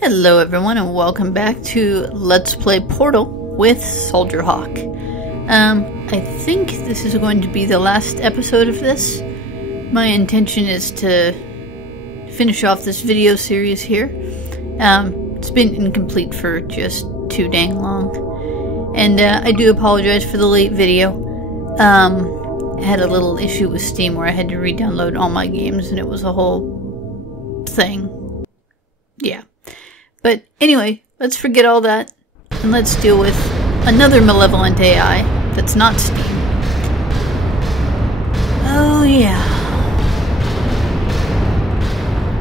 Hello everyone and welcome back to Let's Play Portal with Soldier Hawk. I think this is going to be the last episode of this. My intention is to finish off this video series here. It's been incomplete for just too dang long. And I do apologize for the late video. I had a little issue with Steam where I had to re-download all my games and it was a whole thing. Yeah. But anyway, let's forget all that, and let's deal with another malevolent AI that's not Steam. Oh yeah.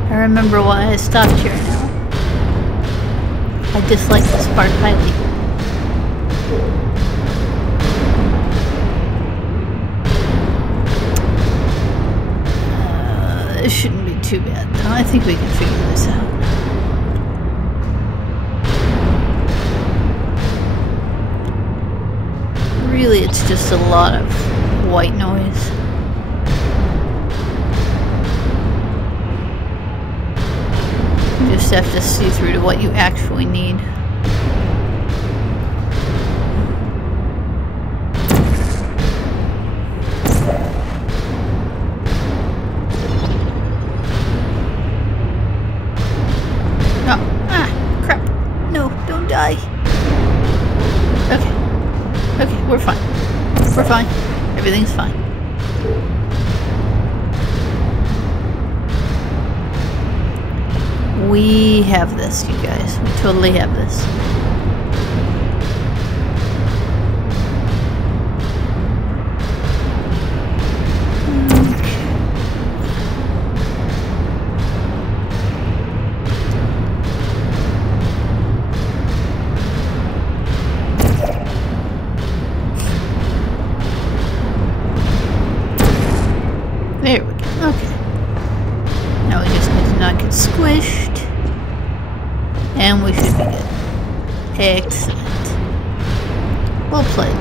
I remember why I stopped here now. I dislike this part highly. This shouldn't be too bad, though. I think we can figure this out. Really, it's just a lot of white noise. You just have to see through to what you actually need. Oh, crap. No, don't die. Okay. Okay, we're fine. We're fine. Everything's fine. We have this, you guys. We totally have this. There we go. Okay. Now we just need to not get squished. And we should be good. Excellent. Well played.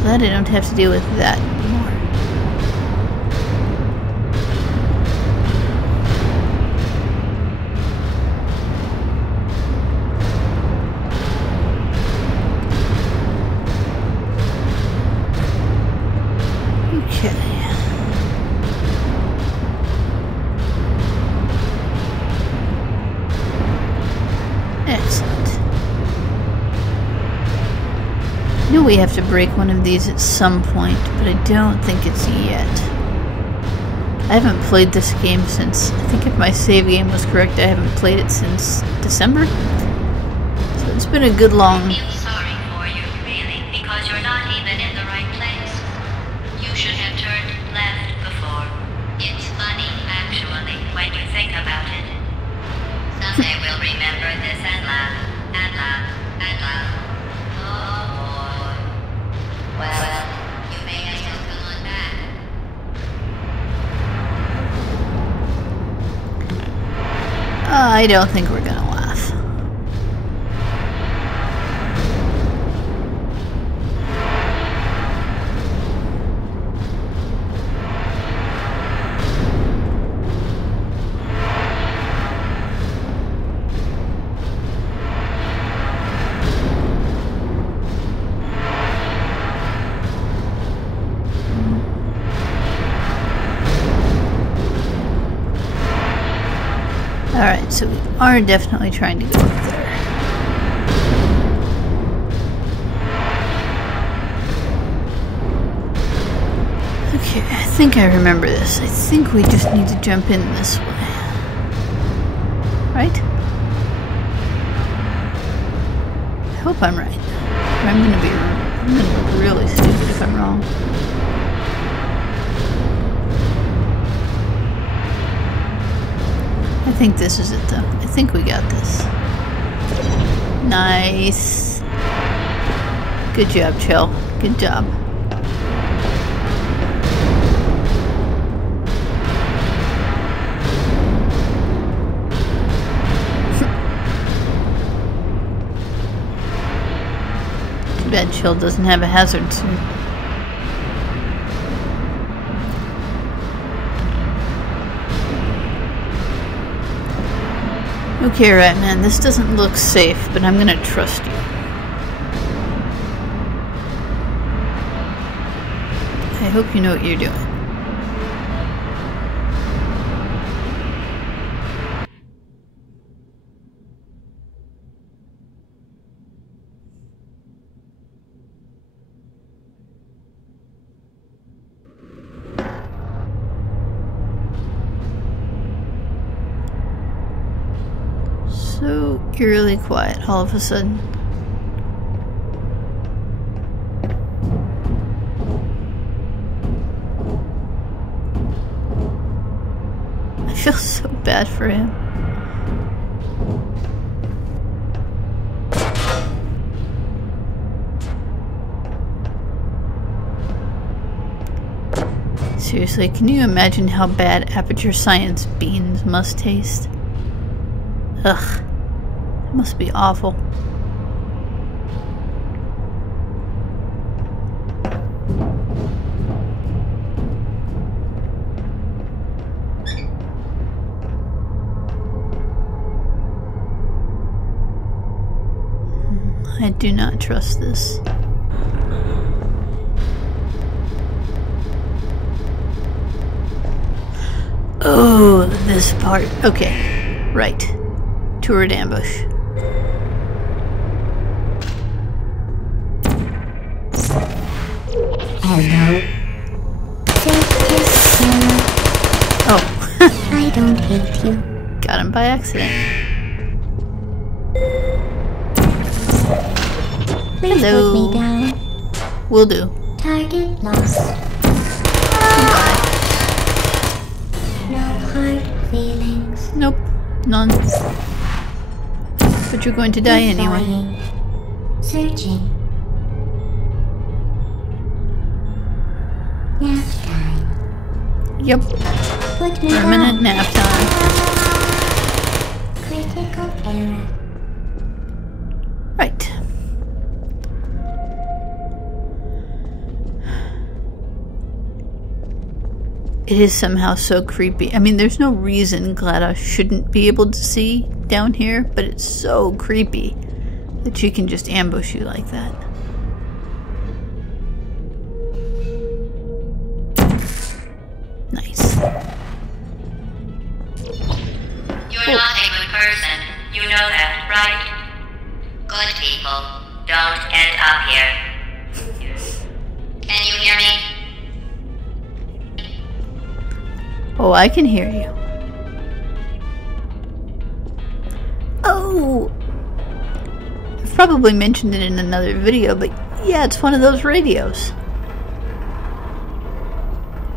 Glad I don't have to deal with that anymore. I know we have to break one of these at some point, but I don't think it's yet. I haven't played this game since, I think if my save game was correct, I haven't played it since December. So it's been a good long... I feel sorry for you, really, because you're not even in the right place. You should have turned left before. It's funny, actually, when you think about it. Someday we'll remember this and laugh, and laugh, and laugh. Oh boy. Well, you may as well come on back. I don't think we're gonna laugh. Alright, so we are definitely trying to go up there. Okay, I think I remember this. I think we just need to jump in this way. Right? I hope I'm right. I'm gonna look really stupid if I'm wrong. I think this is it though. I think we got this. Nice. Good job, Chill. Good job. Too bad Chill doesn't have a hazard suit. Okay, right, man, this doesn't look safe, but I'm gonna trust you. I hope you know what you're doing. So eerily quiet all of a sudden. I feel so bad for him. Seriously, can you imagine how bad Aperture Science beans must taste? Ugh, it must be awful. I do not trust this. Oh, this part. Okay, right. Turret ambush. Hello. Oh. I don't hate you. Got him by accident. Please Hello. put me down. Will do. Target lost. Bye. No hard feelings. Nope. None. But you're going to die anyway. Dying. Searching. Nap time. Yep. Put me Permanent down. nap time. Critical error. Right. It is somehow so creepy. I mean, there's no reason GLaDOS shouldn't be able to see down here, but it's so creepy that she can just ambush you like that. Nice. You're not a good person. You know that, right? Good people don't end up here. Can you hear me? Oh, I can hear you. Oh! I've probably mentioned it in another video, but yeah, it's one of those radios.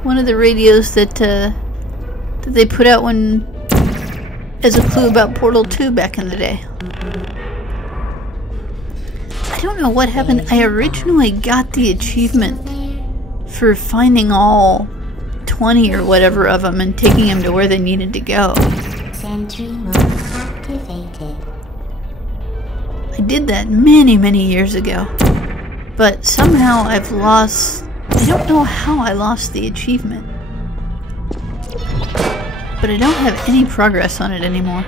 One of the radios that they put out when as a clue about Portal 2 back in the day. I don't know what happened. I originally got the achievement for finding all 20 or whatever of them and taking them to where they needed to go. Sentry mode activated. I did that many, many years ago. But somehow I've lost... I don't know how I lost the achievement. But I don't have any progress on it anymore.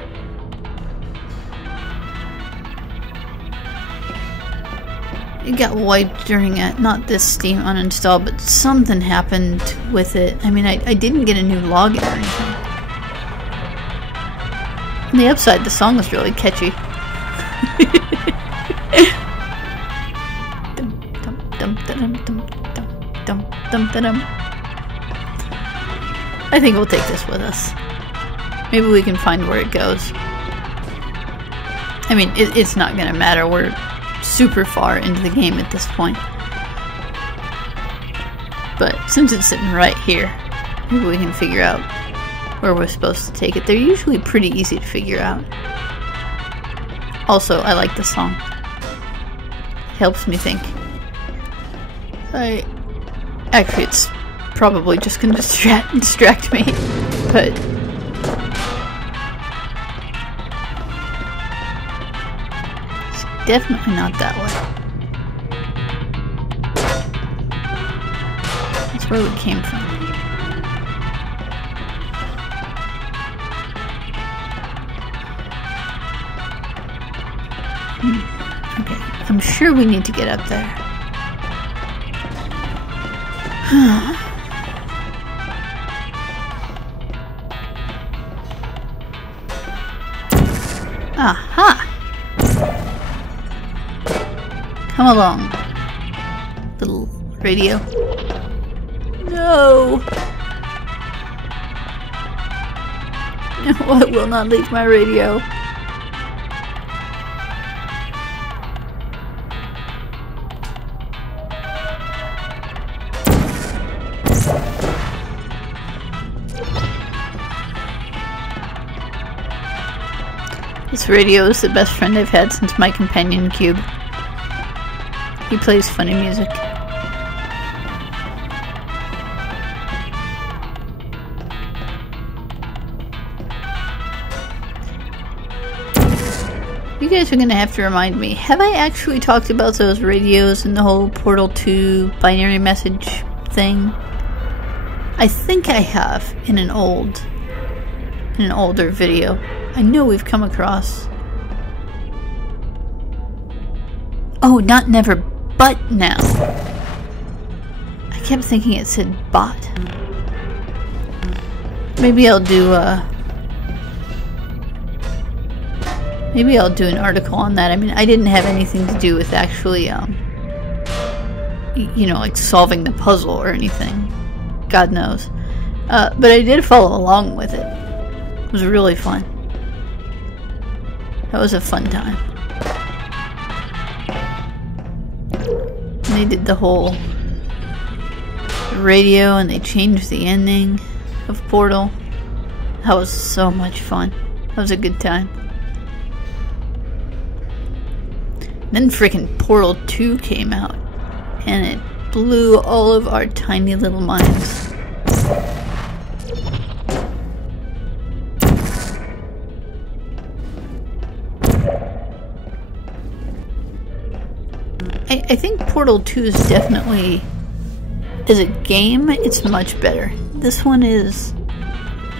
It got wiped during it, not this Steam uninstall, but something happened with it. I mean, I didn't get a new login or anything. On the upside, the song was really catchy. I think we'll take this with us. Maybe we can find where it goes. I mean, it's not gonna matter. We're super far into the game at this point. But since it's sitting right here, maybe we can figure out where we're supposed to take it. They're usually pretty easy to figure out. Also, I like the song. It helps me think. Actually, it's probably just gonna distract me, but... it's definitely not that way. That's where we came from. I'm sure we need to get up there. Aha! Come along, little radio. No! No, I will not leave my radio. This radio is the best friend I've had since my companion cube. He plays funny music. You guys are gonna have to remind me, have I actually talked about those radios and the whole Portal 2 binary message thing? I think I have in an older video. I know we've come across. Oh, not never, but now. I kept thinking it said bot. Maybe I'll do an article on that. I mean, I didn't have anything to do with actually, you know, like solving the puzzle or anything. God knows. But I did follow along with it. It was really fun. That was a fun time. And they did the whole radio and they changed the ending of Portal. That was so much fun. That was a good time. Then freaking Portal 2 came out, and it blew all of our tiny little minds. I think Portal 2 is definitely, as a game, it's much better. This one is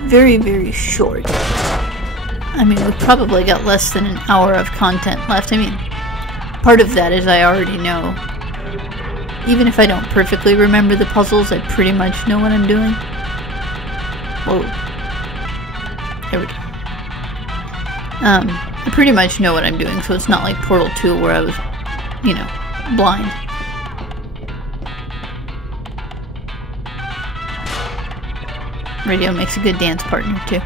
very, very short. I mean, we've probably got less than an hour of content left. I mean, part of that is I already know. Even if I don't perfectly remember the puzzles, I pretty much know what I'm doing. Whoa. There we go. I pretty much know what I'm doing, so it's not like Portal 2 where I was, you know, blind. Radio makes a good dance partner, too.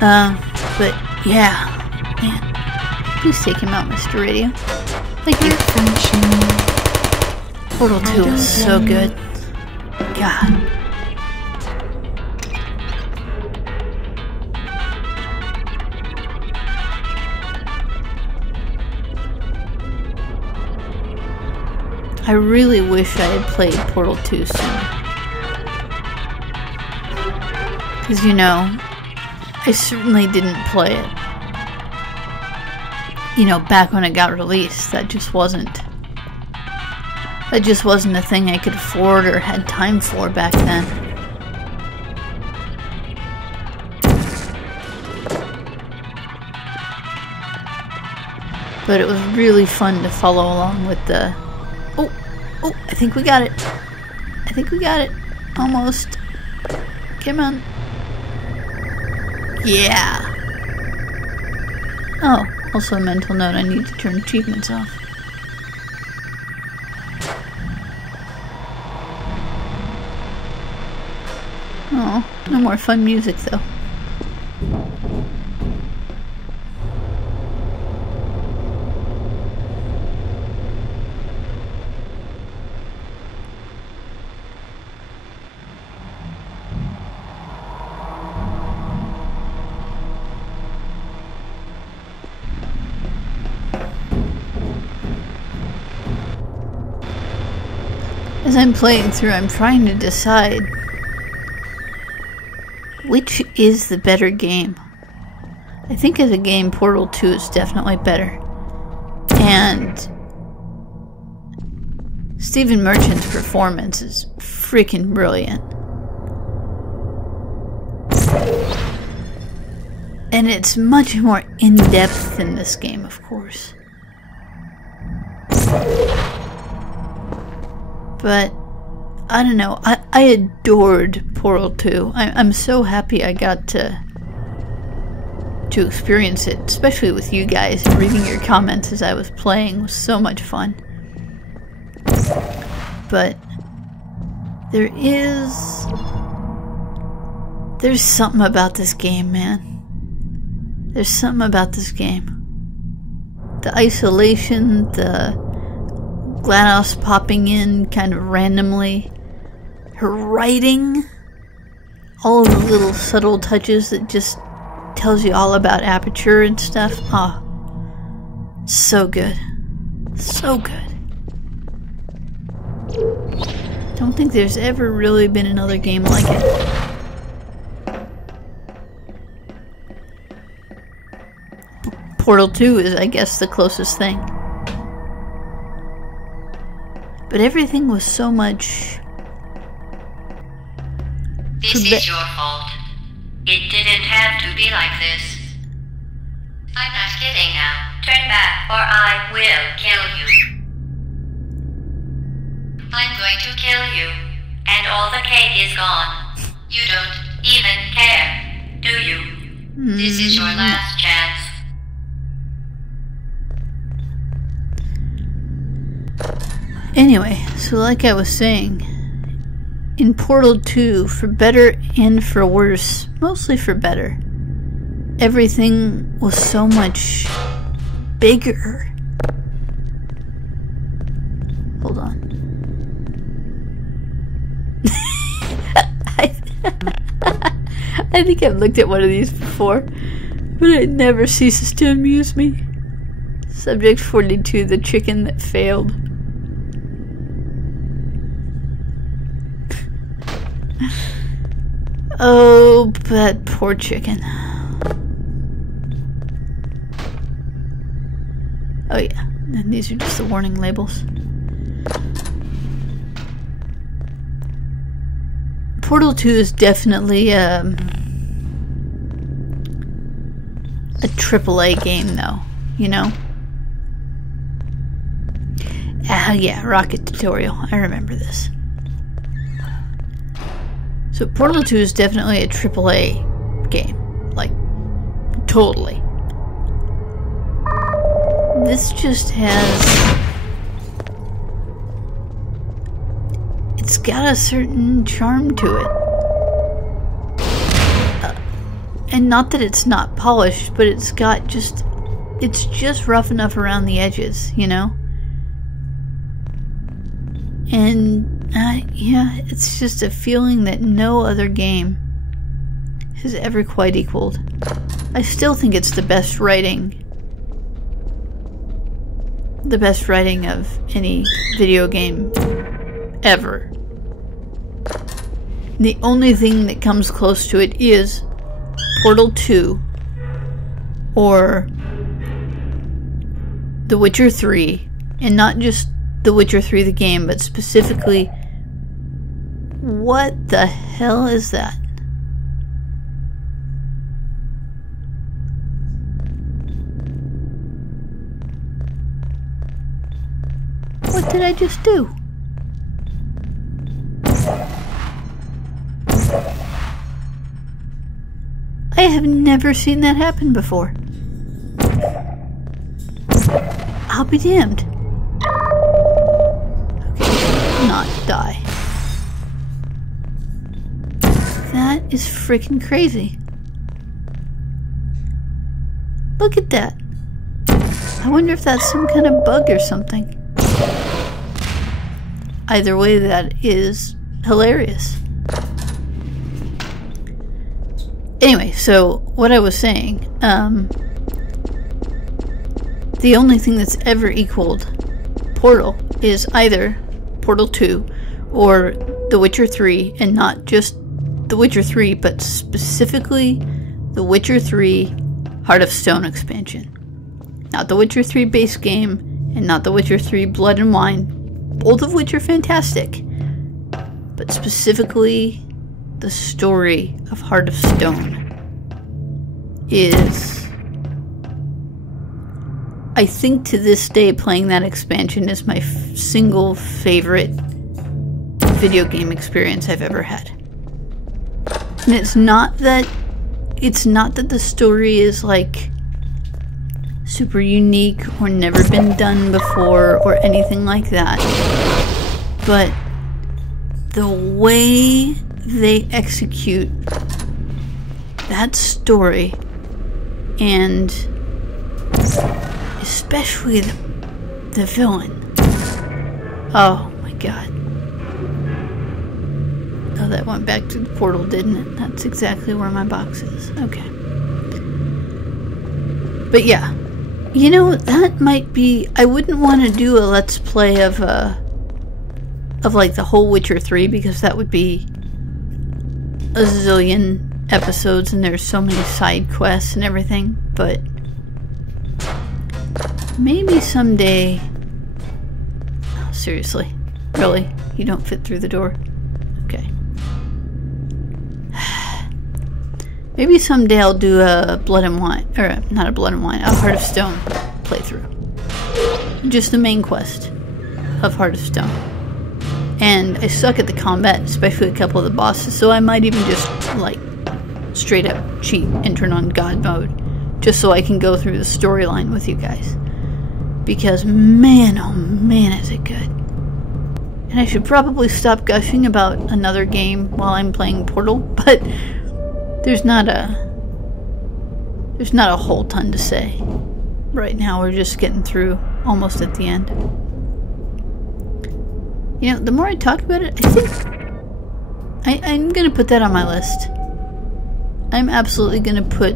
But, yeah. Man, please take him out, Mr. Radio. Thank you. Portal 2 was so good. God. I really wish I had played Portal 2 sooner. Because, you know, I certainly didn't play it. You know, back when it got released, that just wasn't a thing I could afford or had time for back then. But it was really fun to follow along with the... Oh, I think we got it. I think we got it. Almost. Come on. Yeah. Oh, also a mental note, I need to turn achievements off. Oh, no more fun music though. As I'm playing through, I'm trying to decide which is the better game. I think as a game, Portal 2 is definitely better. And Stephen Merchant's performance is freaking brilliant. And it's much more in-depth than this game, of course. But, I don't know, I adored Portal 2. I'm so happy I got to experience it, especially with you guys. Reading your comments as I was playing was so much fun. But there's something about this game, man. There's something about this game. The isolation, the GLaDOS popping in kind of randomly, her writing, all of the little subtle touches that just tells you all about aperture and stuff. Ah, so good. So good. Don't think there's ever really been another game like it. Portal 2 is, I guess, the closest thing. But everything was so much... This is your fault. It didn't have to be like this. I'm not kidding now. Turn back or I will kill you. I'm going to kill you. And all the cake is gone. You don't even care, do you? This is your last chance. Anyway, so like I was saying, in Portal 2, for better and for worse, mostly for better, everything was so much bigger. Hold on. I think I've looked at one of these before, but it never ceases to amuse me. Subject 42, the chicken that failed. Oh, that poor chicken. Oh yeah, and these are just the warning labels. Portal 2 is definitely a AAA game though, you know? Ah yeah, rocket tutorial, I remember this. So Portal 2 is definitely a AAA game. Like, totally. This just has... It's got a certain charm to it. And not that it's not polished, but it's got just... It's just rough enough around the edges, you know? And... yeah, it's just a feeling that no other game has ever quite equaled. I still think it's the best writing. The best writing of any video game ever. The only thing that comes close to it is Portal 2 or The Witcher 3, and not just The Witcher 3 the game, but specifically, what the hell is that? What did I just do? I have never seen that happen before. I'll be damned. Okay, not die. That is freaking crazy. Look at that. I wonder if that's some kind of bug or something. Either way, that is hilarious. Anyway, so what I was saying, the only thing that's ever equaled Portal is either Portal 2 or The Witcher 3, and not just The Witcher 3, but specifically The Witcher 3 Heart of Stone expansion. Not The Witcher 3 base game, and not The Witcher 3 Blood and Wine, both of which are fantastic, but specifically the story of Heart of Stone is, I think to this day playing that expansion is my single favorite video game experience I've ever had. And it's not that the story is like super unique or never been done before or anything like that, but the way they execute that story, and especially the villain. Oh my god. Oh, that went back to the portal, didn't it? That's exactly where my box is. Okay. But yeah. You know, that might be... I wouldn't want to do a Let's Play of like the whole Witcher 3, because that would be a zillion episodes and there's so many side quests and everything, but maybe someday... Oh, seriously? Really? You don't fit through the door? Okay. Maybe someday I'll do a Blood and Wine, or not a Blood and Wine, a Heart of Stone playthrough. Just the main quest of Heart of Stone. And I suck at the combat, especially a couple of the bosses, so I might even just, like, straight up cheat and turn on God mode, just so I can go through the storyline with you guys. Because, man, oh man, is it good. And I should probably stop gushing about another game while I'm playing Portal, but there's not a whole ton to say. Right now, we're just getting through, almost at the end. You know, the more I talk about it, I think I'm gonna put that on my list. I'm absolutely gonna put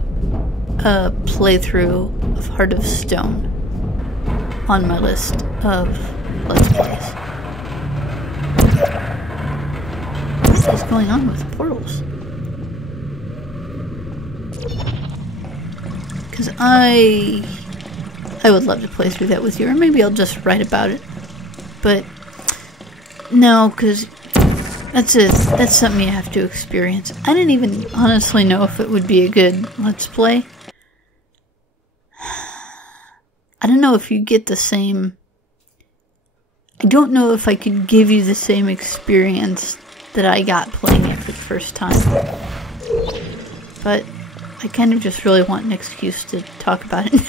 a playthrough of Heart of Stone on my list of Let's Plays. What is going on with portals? Because I would love to play through that with you, or maybe I'll just write about it. But no, because that's something you have to experience. I didn't even honestly know if it would be a good Let's Play. I don't know if you get the same... I don't know if I could give you the same experience that I got playing it for the first time. But I kind of just really want an excuse to talk about it now.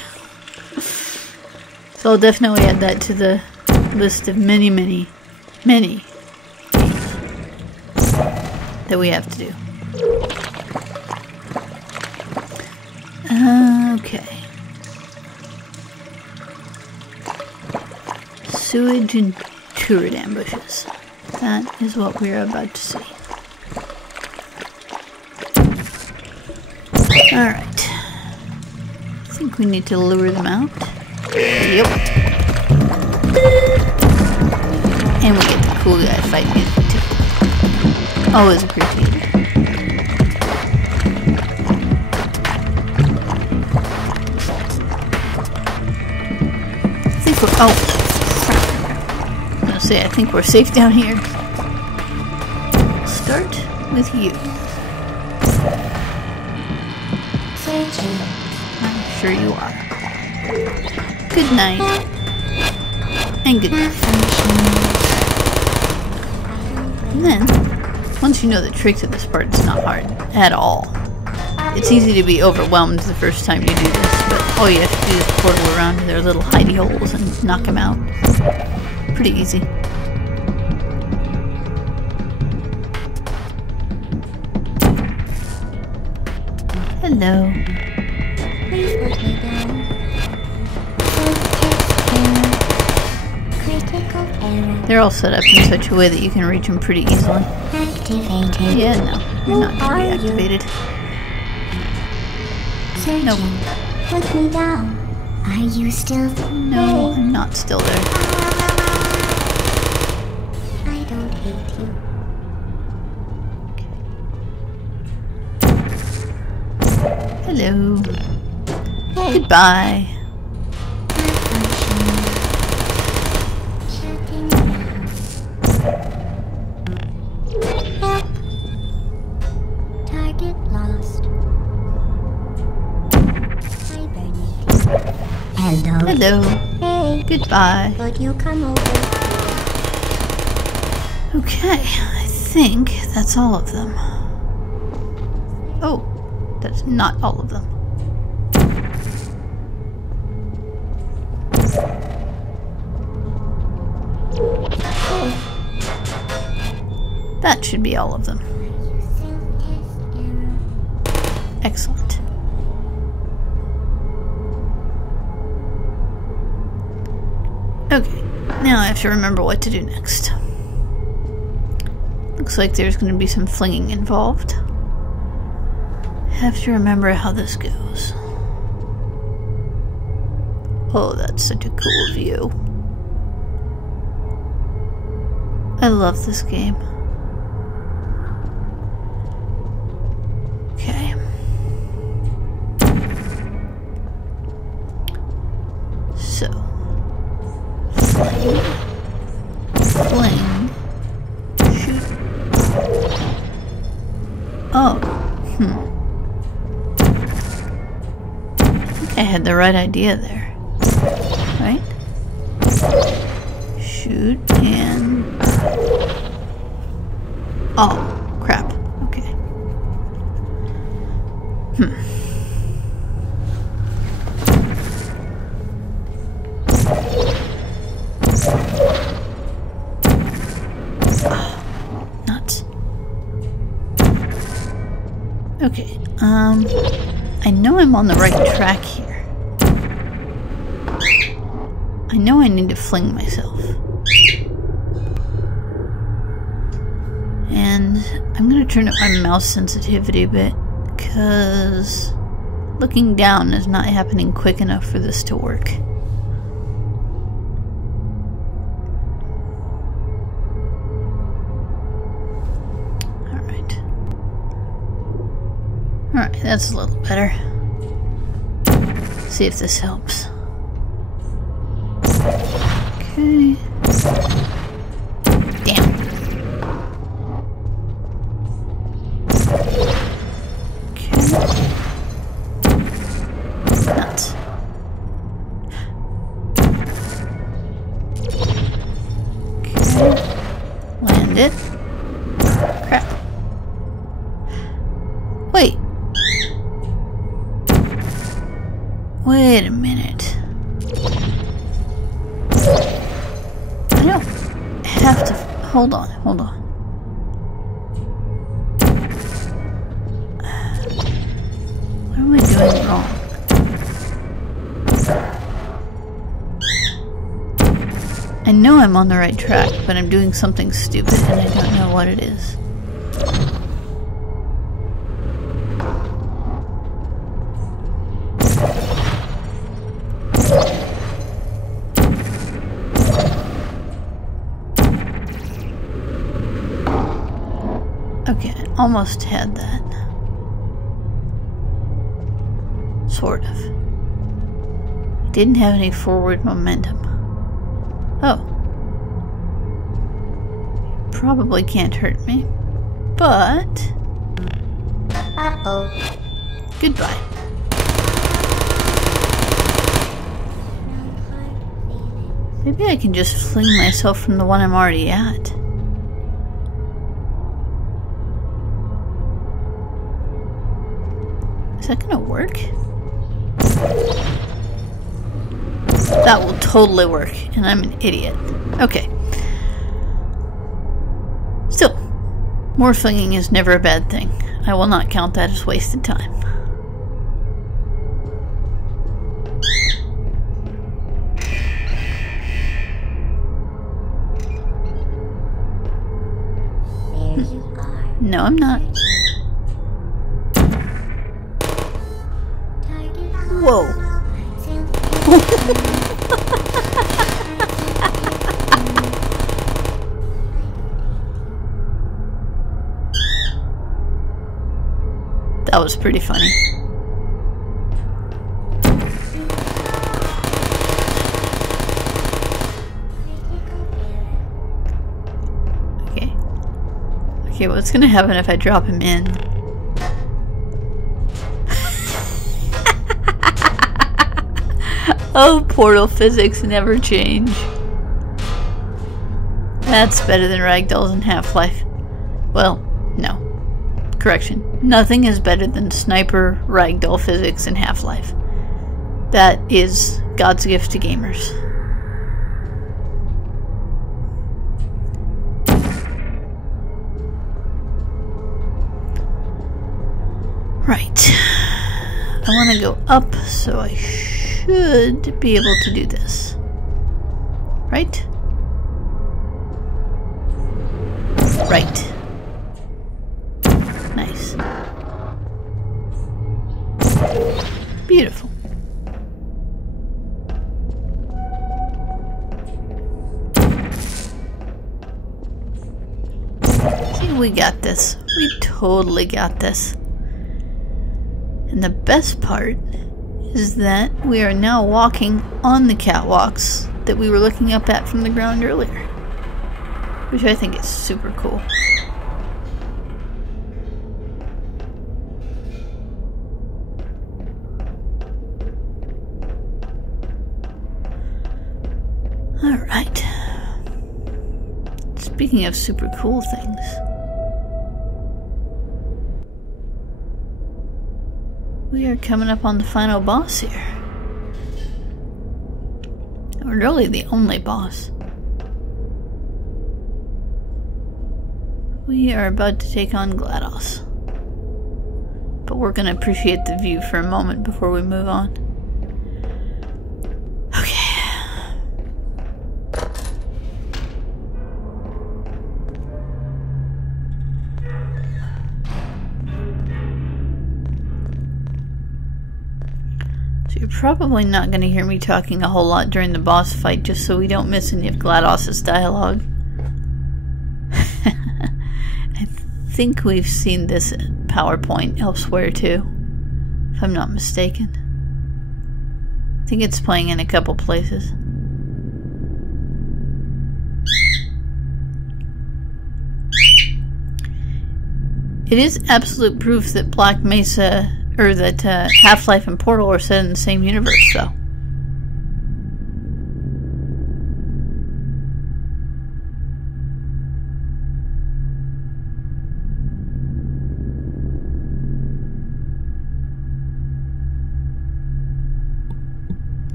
So I'll definitely add that to the list of many, many, many that we have to do. Okay. Sewage and turret ambushes. That is what we're about to see. Alright. I think we need to lure them out. Yep. And we get the cool guy fighting it too. Always appreciate it. I think we're... Oh! I was gonna say, I think we're safe down here. We'll start with you. I'm sure you are. Good night. And good night. And then, once you know the tricks of this part, it's not hard at all. It's easy to be overwhelmed the first time you do this, but all you have to do is portal around to their little hidey holes and knock them out. Pretty easy. Hello. Please put me down. Critical error. They're all set up in such a way that you can reach them pretty easily. Activated. Yeah, no. You're not going to be activated. Searching. Nope. Put me down. Are you still No, I'm not still there. I don't hate you. Hello. Hey. Goodbye. Shutting down. Help. Target lost. Hello. Hey, Goodbye. could you come over? Okay, I think that's all of them. Oh, that's not all of them. That should be all of them. Excellent. Okay, now I have to remember what to do next. Looks like there's going to be some flinging involved. Have to remember how this goes. Oh, that's such a cool view. I love this game. Okay. So. Fling. Shoot. Oh. I had the right idea there. Right? Shoot and... Oh, crap. Okay. Oh, nuts. Okay, I know I'm on the right track here. I know I need to fling myself. And I'm gonna turn up my mouse sensitivity a bit, because looking down is not happening quick enough for this to work. Alright. Alright, that's a little better. See if this helps. Okay. Damn. Okay. Nuts. Okay. Land it. Crap. Wait. Wait a minute. I don't have to... Hold on, hold on. What am I doing wrong? I know I'm on the right track, but I'm doing something stupid and I don't know what it is. Okay, I almost had that. Sort of. I didn't have any forward momentum. Oh. Probably can't hurt me. But... Uh-oh. Goodbye. Maybe I can just fling myself from the one I'm already at. Is that gonna work? That will totally work, and I'm an idiot. Okay. Still, more flinging is never a bad thing. I will not count that as wasted time. There you are. No, I'm not. Whoa. That was pretty funny. Okay. Okay, what's gonna happen if I drop him in? Oh, portal physics never change. That's better than ragdolls in Half-Life. Well, no. Correction. Nothing is better than sniper ragdoll physics in Half-Life. That is God's gift to gamers. Right. I want to go up, so I should be able to do this. Right? Right. Nice. Beautiful. See, we got this. We totally got this. And the best part is that we are now walking on the catwalks that we were looking up at from the ground earlier. Which I think is super cool. Alright. Speaking of super cool things. We are coming up on the final boss here. Or really the only boss. We are about to take on GLaDOS. But we're going to appreciate the view for a moment before we move on. Okay. So you're probably not going to hear me talking a whole lot during the boss fight, just so we don't miss any of GLaDOS' dialogue. I think we've seen this PowerPoint elsewhere too, if I'm not mistaken. I think it's playing in a couple places. It is absolute proof that Black Mesa, or that Half-Life and Portal are set in the same universe, though.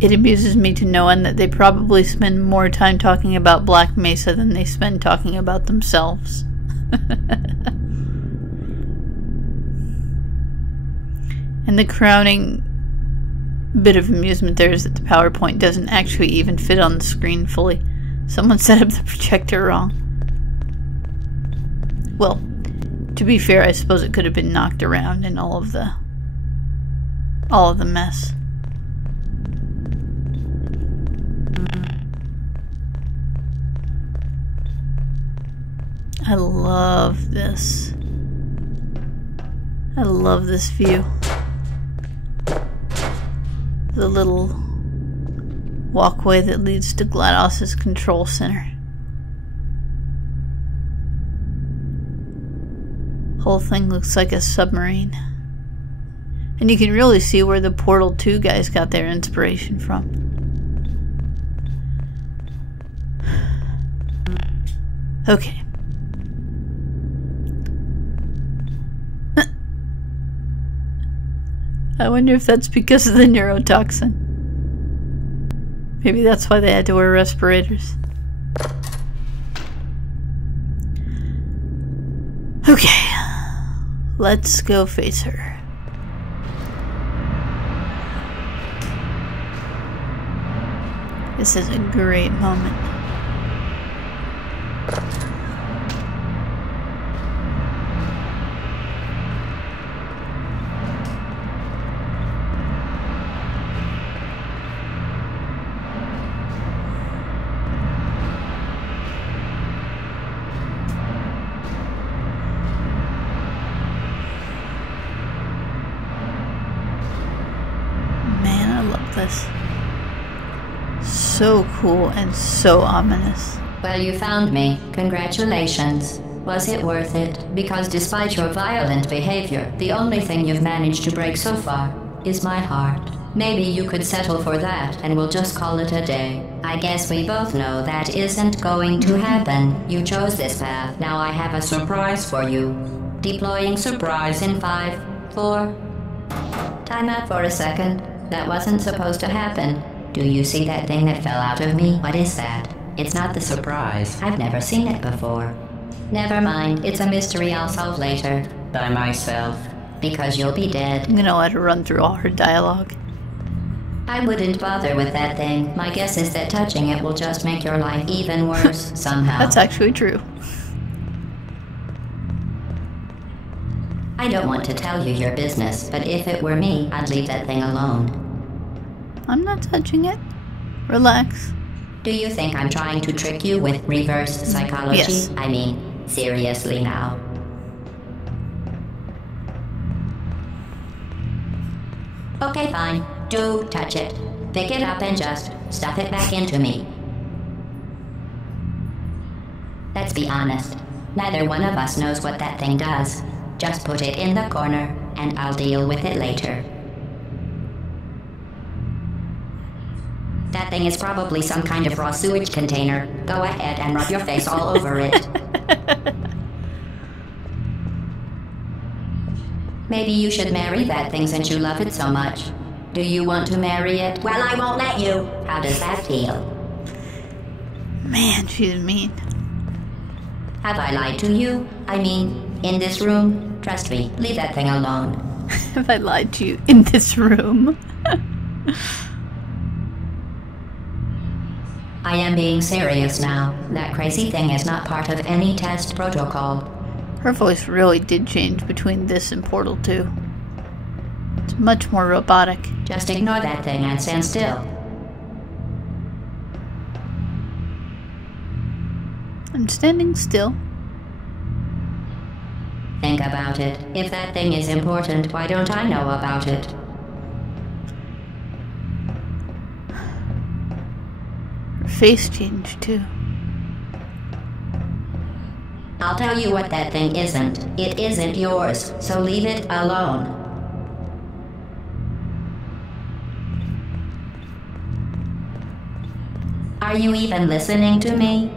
It amuses me to no end that they probably spend more time talking about Black Mesa than they spend talking about themselves. And the crowning bit of amusement there is that the PowerPoint doesn't actually even fit on the screen fully. Someone set up the projector wrong. Well, to be fair, I suppose it could have been knocked around in all of the mess. I love this. I love this view. The little walkway that leads to GLaDOS' control center. Whole thing looks like a submarine. And you can really see where the Portal 2 guys got their inspiration from. Okay. I wonder if that's because of the neurotoxin. Maybe that's why they had to wear respirators. Okay. Let's go face her. This is a great moment. So cool and so ominous. Well, you found me. Congratulations. Was it worth it? Because despite your violent behavior, the only thing you've managed to break so far is my heart. Maybe you could settle for that and we'll just call it a day. I guess we both know that isn't going to happen. You chose this path. Now I have a surprise for you. Deploying surprise in 5, 4... Time out for a second. That wasn't supposed to happen. Do you see that thing that fell out of me? What is that? It's not the surprise. I've never seen it before. Never mind. It's a mystery I'll solve later. By myself. Because you'll be dead. I'm gonna let her run through all her dialogue. I wouldn't bother with that thing. My guess is that touching it will just make your life even worse, somehow. That's actually true. I don't want to tell you your business, but if it were me, I'd leave that thing alone. I'm not touching it. Relax. Do you think I'm trying to trick you with reverse psychology? Yes. I mean, seriously now. Okay, fine. Do touch it. Pick it up and just stuff it back into me. Let's be honest. Neither one of us knows what that thing does. Just put it in the corner, and I'll deal with it later. That thing is probably some kind of raw sewage container. Go ahead and rub your face all over it. Maybe you should marry that thing since you love it so much. Do you want to marry it? Well, I won't let you. How does that feel? Man, she's mean. Have I lied to you? I mean, in this room? Trust me, leave that thing alone. Have I lied to you in this room? I am being serious now. That crazy thing is not part of any test protocol. Her voice really did change between this and Portal 2. It's much more robotic. Just ignore that thing and stand still. I'm standing still. Think about it. If that thing is important, why don't I know about it? Her face changed too. I'll tell you what that thing isn't. It isn't yours, so leave it alone. Are you even listening to me?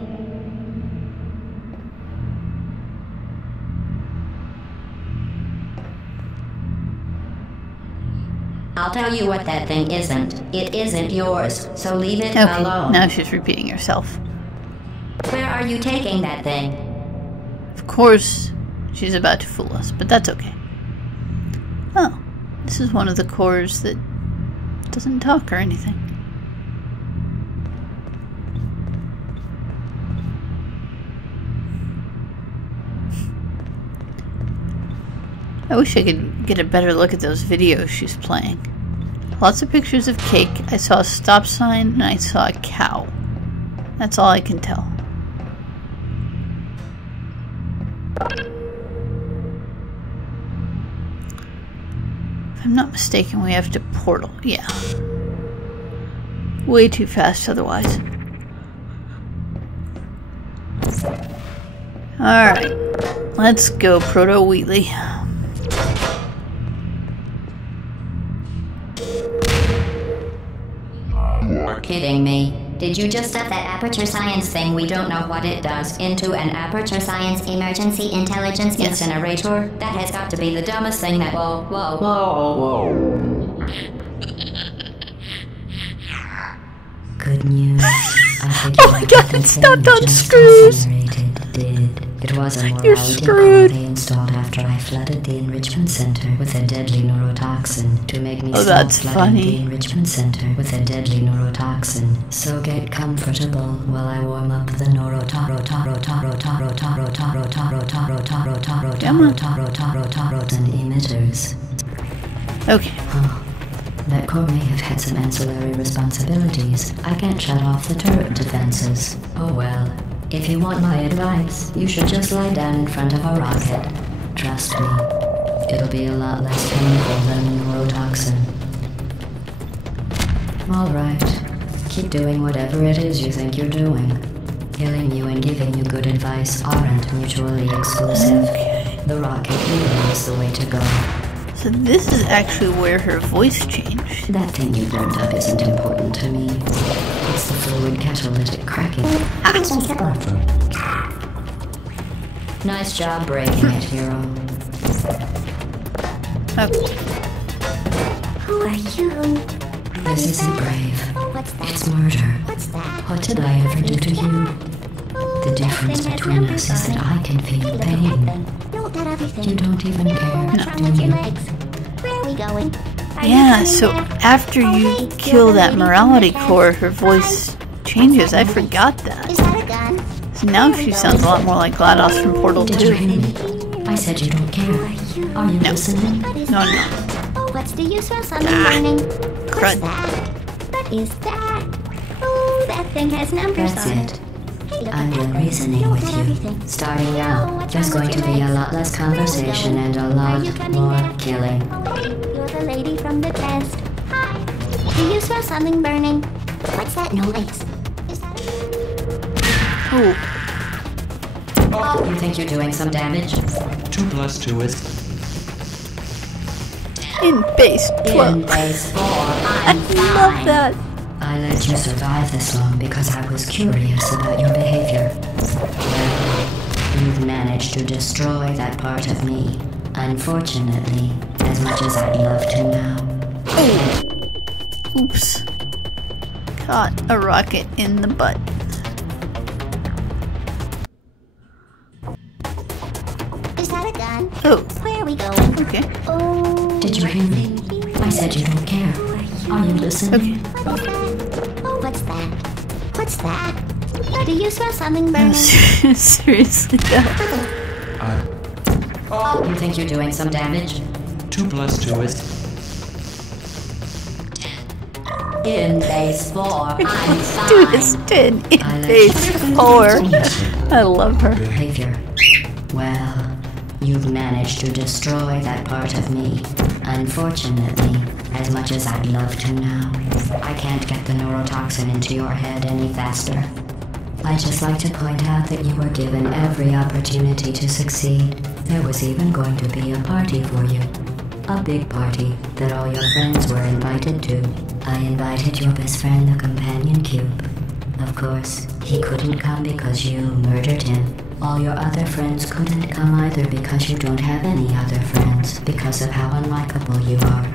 I'll tell you what that thing isn't. It isn't yours, so leave it alone. Now she's repeating herself. Where are you taking that thing? Of course, she's about to fool us, but that's okay. Oh, this is one of the cores that doesn't talk or anything. I wish I could get a better look at those videos she's playing. Lots of pictures of cake. I saw a stop sign and I saw a cow. That's all I can tell. If I'm not mistaken, we have to portal. Yeah. Way too fast otherwise. Alright. Let's go, Proto Wheatley. You're kidding me. Did you just stuff that aperture science thing, we don't know what it does, into an aperture science emergency intelligence incinerator? That has got to be the dumbest thing that... Whoa, whoa, whoa, whoa. Good news. Oh my god, it stopped on screws! It was a You're screwed. they installed after I flooded the enrichment center with a deadly neurotoxin to make me Oh, stop that's flooding funny. the enrichment center with a deadly neurotoxin. So get comfortable while I warm up the emitters. Okay. Oh, that core may have had some ancillary responsibilities. I can't shut off the turret defenses. Oh well. If you want my advice, you should just lie down in front of a rocket. Trust me, it'll be a lot less painful than the neurotoxin. Alright, keep doing whatever it is you think you're doing. Killing you and giving you good advice aren't mutually exclusive. The rocket really is the way to go. So this is actually where her voice changed. That thing you burned up isn't important to me. It's the fluid catalytic cracking. Nice job breaking it, hero. Okay. Who are you? This isn't brave. What's that? It's murder. What's that? What did I ever do to you? The difference between us is that I can feel pain. Note that everything. You don't even care, What's wrong do with your you? legs? Where are we going? Are you Yeah, coming so back? after you Okay, kill you're the that lady from morality the core, past. her voice changes. I forgot Is that. that a gun? So now she sounds a lot more like GLaDOS from Portal Did you 2. hear me? I said you don't care. Are you listening? What is No, that? no. What's the use of something burning? What's crud. that? What is that? Oh, that thing has numbers That's on it. it. Hey, look I'm at done that thing. reasoning Note with that you. everything. Starting now, there's going to be a lot less conversation and a lot more killing. Oh, hey, you're the lady from the test. Hi. Do you smell something burning? What's that noise? Is that Oh, You think you're doing some damage? 2 plus 2 is in base 12. In base 4, I I'm love fine. that. I let you survive this long because I was curious about your behavior. Well, you've managed to destroy that part of me. Unfortunately, as much as I'd love to now. Oops. Caught a rocket in the butt. Is that a gun? Oh, Where are we going? okay. Oh. Did you hear me? I said you don't care. Are you listening? Okay. What is that? Oh, what's that? What's that? Do you smell something No, burning? seriously though. You think you're doing some damage? 2 plus 2 is In base 4, I'm fine. Dude, it's 10 in I let base you 4. I love her. behavior. Well, you've managed to destroy that part of me. Unfortunately, as much as I'd love to now, I can't get the neurotoxin into your head any faster. I'd just like to point out that you were given every opportunity to succeed. There was even going to be a party for you. A big party that all your friends were invited to. I invited your best friend, the Companion Cube. Of course, he couldn't come because you murdered him. All your other friends couldn't come either because you don't have any other friends because of how unlikable you are.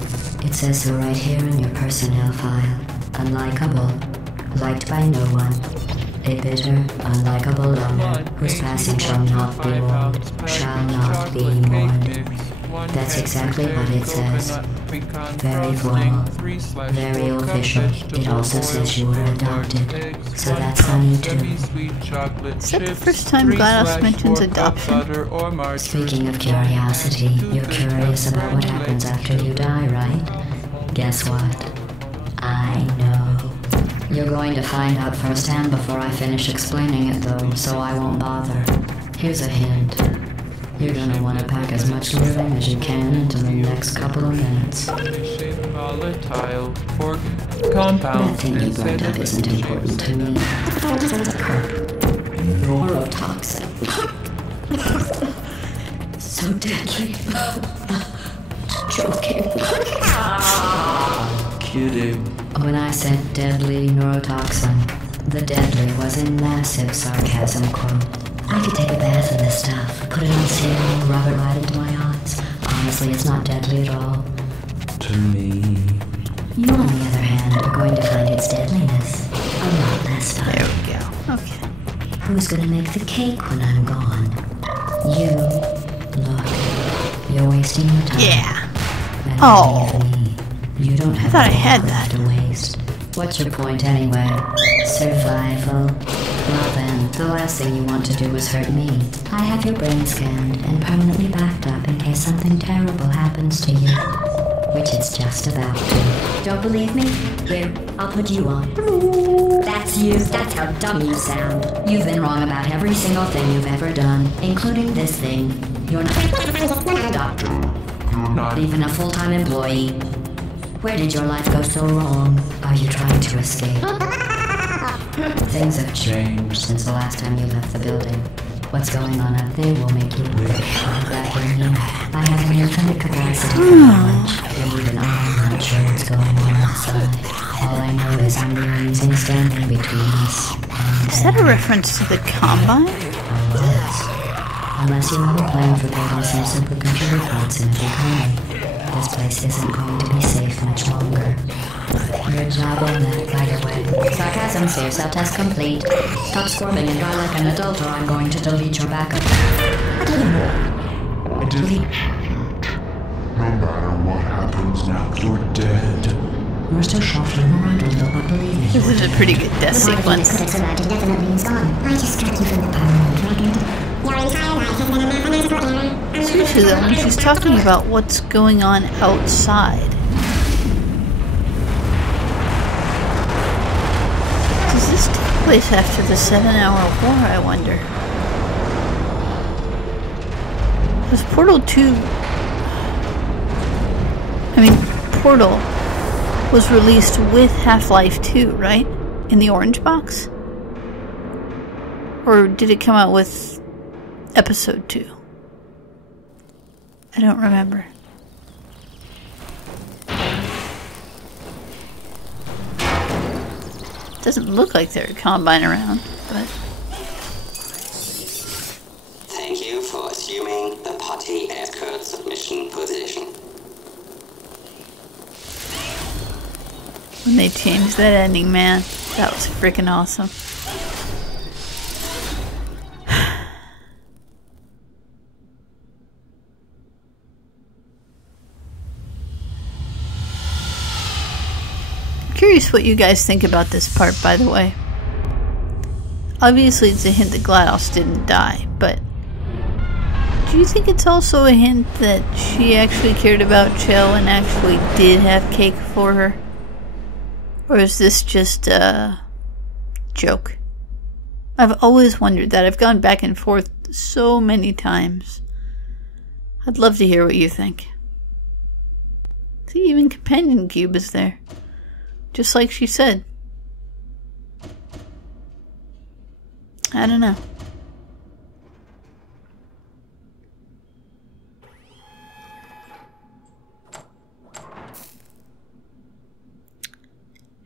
It says so right here in your personnel file. Unlikable. Liked by no one. A bitter, unlikable loner whose passing shall not be mourned, shall not be mourned. That's exactly what it says. Very formal, very official. It also says you were adopted, so that's funny too. Is that the first time GLaDOS mentions adoption? Speaking of curiosity, you're curious about what happens after you die, right? Guess what? I know. You're going to find out firsthand before I finish explaining it though, so I won't bother. Here's a hint. You're gonna want to pack as much living as you can into the next couple of minutes. volatile That thing you burned up isn't important to me. Neurotoxin. So deadly. Joking. Kidding. When I said deadly neurotoxin, the deadly was in massive sarcasm quote. I could take a bath in this stuff, put it on serum, rub it right into my eyes. Honestly, it's not deadly at all. To me. You, on the other hand, are going to find its deadliness a lot less fun. There we go. Okay. Who's gonna make the cake when I'm gone? You. Look, you're wasting your time. Yeah. And Oh. believe me, you don't have thought I any had more left that. to waste. What's your point anyway? Survival. Well then, the last thing you want to do is hurt me. I have your brain scanned and permanently backed up in case something terrible happens to you. Which it's just about to. Don't believe me? Here, I'll put you on. That's you. That's how dumb you sound. You've been wrong about every single thing you've ever done, including this thing. You're not a doctor. Not even a full-time employee. Where did your life go so wrong? Are you trying to escape? Things have changed since the last time you left the building. What's going on up there will make you wish back in here. I have an infinite capacity for Hmm. knowledge, and even I'm not sure what's going on outside. All I know is I'm the only thing standing between us. Is that a reference to the Combine? Unless you have a plan for getting some supercomputer parts in every colony, this place isn't going to be safe much longer. Good job on that, by the way. Sarcasm safe self-test complete. Stop squirming and die like an adult, or I'm going to delete your backup. Delete. No matter what happens now, you're dead. You're still shuffling around a little, but believe me. This is a pretty good death sequence. Could have survived indefinitely is gone. I just struck you from the permanent record. Your entire life has been a mathematical error. Seriously though, when she's talking about what's going on outside, does this take place after the 7-hour war, I wonder? Was Portal 2... Portal was released with Half-Life 2, right? In the orange box? Or did it come out with Episode 2? I don't remember. Doesn't look like there's a Combine around, but... Thank you for assuming the potty escort submission position. When they changed that ending, man, that was freaking awesome. Curious what you guys think about this part, by the way. Obviously, it's a hint that GLaDOS didn't die, but do you think it's also a hint that she actually cared about Chell and actually did have cake for her? Or is this just a joke? I've always wondered that. I've gone back and forth so many times. I'd love to hear what you think. See, even Companion Cube is there. Just like she said. I don't know.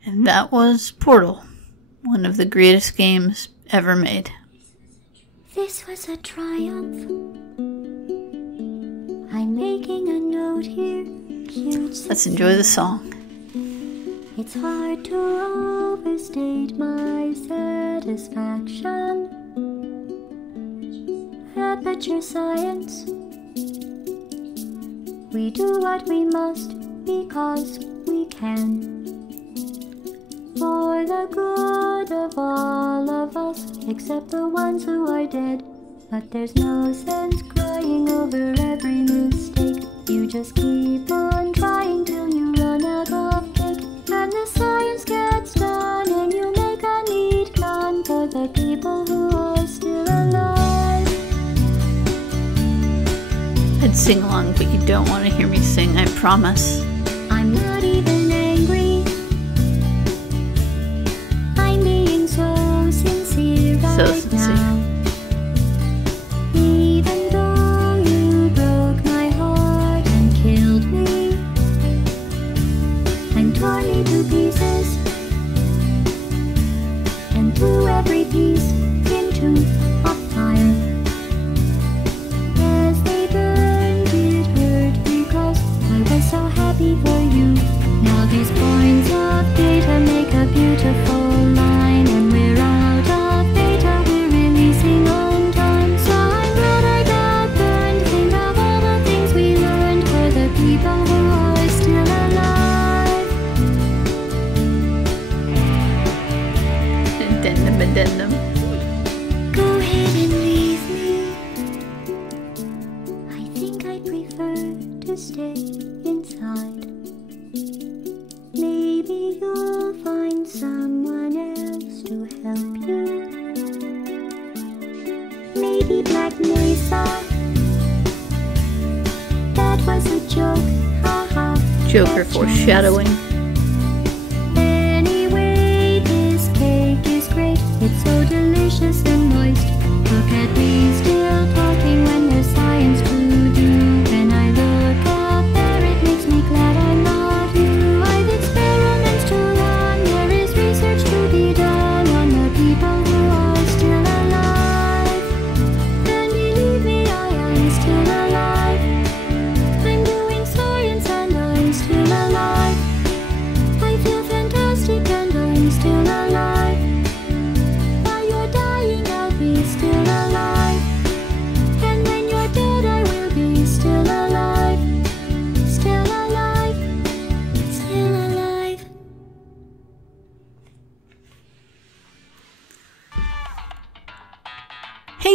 And that was Portal, one of the greatest games ever made. This was a triumph. I'm making a note here. Huge Let's enjoy the song. It's hard to overstate my satisfaction. Aperture science. We do what we must because we can. For the good of all of us, except the ones who are dead. But there's no sense crying over every mistake. You just keep on trying till you run out of cake. And the science gets done and you make a neat gun for the people who are still alive. I'd sing along, but you don't want to hear me sing, I promise. I'm not even angry. I'm being so sincere right now. Even though you broke my heart and killed me and tore me to pieces and threw every piece into a fire. As they burned, it hurt because I was so happy for you. Now these points of data make a beautiful line, and we're out of data, we're releasing on time. So I'm glad I got burned. Think of all the things we learned for the people who are still alive. Addendum. Go ahead and leave me. I think I prefer to stay inside. Maybe you'll find someone else to help you. Maybe Black Mesa. That was a joke, haha. Joker foreshadowing. Anyway, this cake is great. It's so delicious and moist. Look at these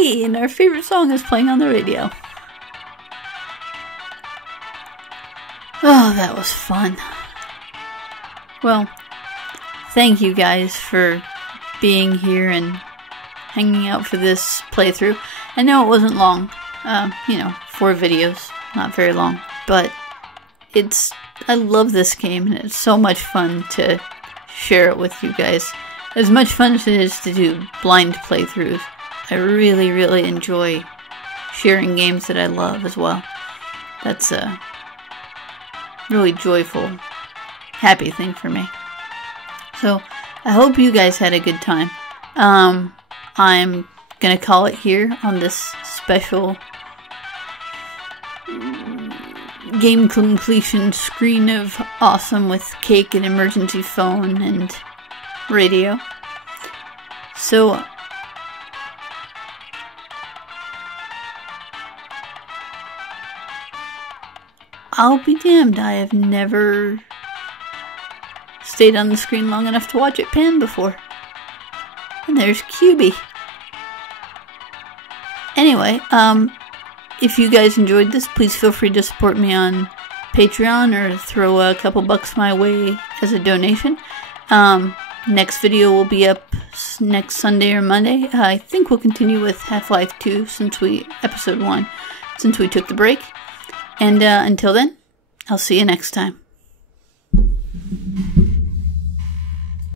Yay! And our favorite song is playing on the radio. Oh, that was fun. Well, thank you guys for being here and hanging out for this playthrough. I know it wasn't long, 4 videos, not very long, but I love this game and it's so much fun to share it with you guys. As much fun as it is to do blind playthroughs, I really, really enjoy sharing games that I love as well. That's a really joyful, happy thing for me. So, I hope you guys had a good time. I'm gonna call it here on this special game completion screen of awesome with cake and emergency phone and radio. So, I'll be damned, I have never stayed on the screen long enough to watch it pan before. And there's QB. Anyway, if you guys enjoyed this, please feel free to support me on Patreon or throw a couple bucks my way as a donation. Next video will be up next Sunday or Monday. I think we'll continue with Half-Life 2 episode 1, since we took the break. And until then, I'll see you next time.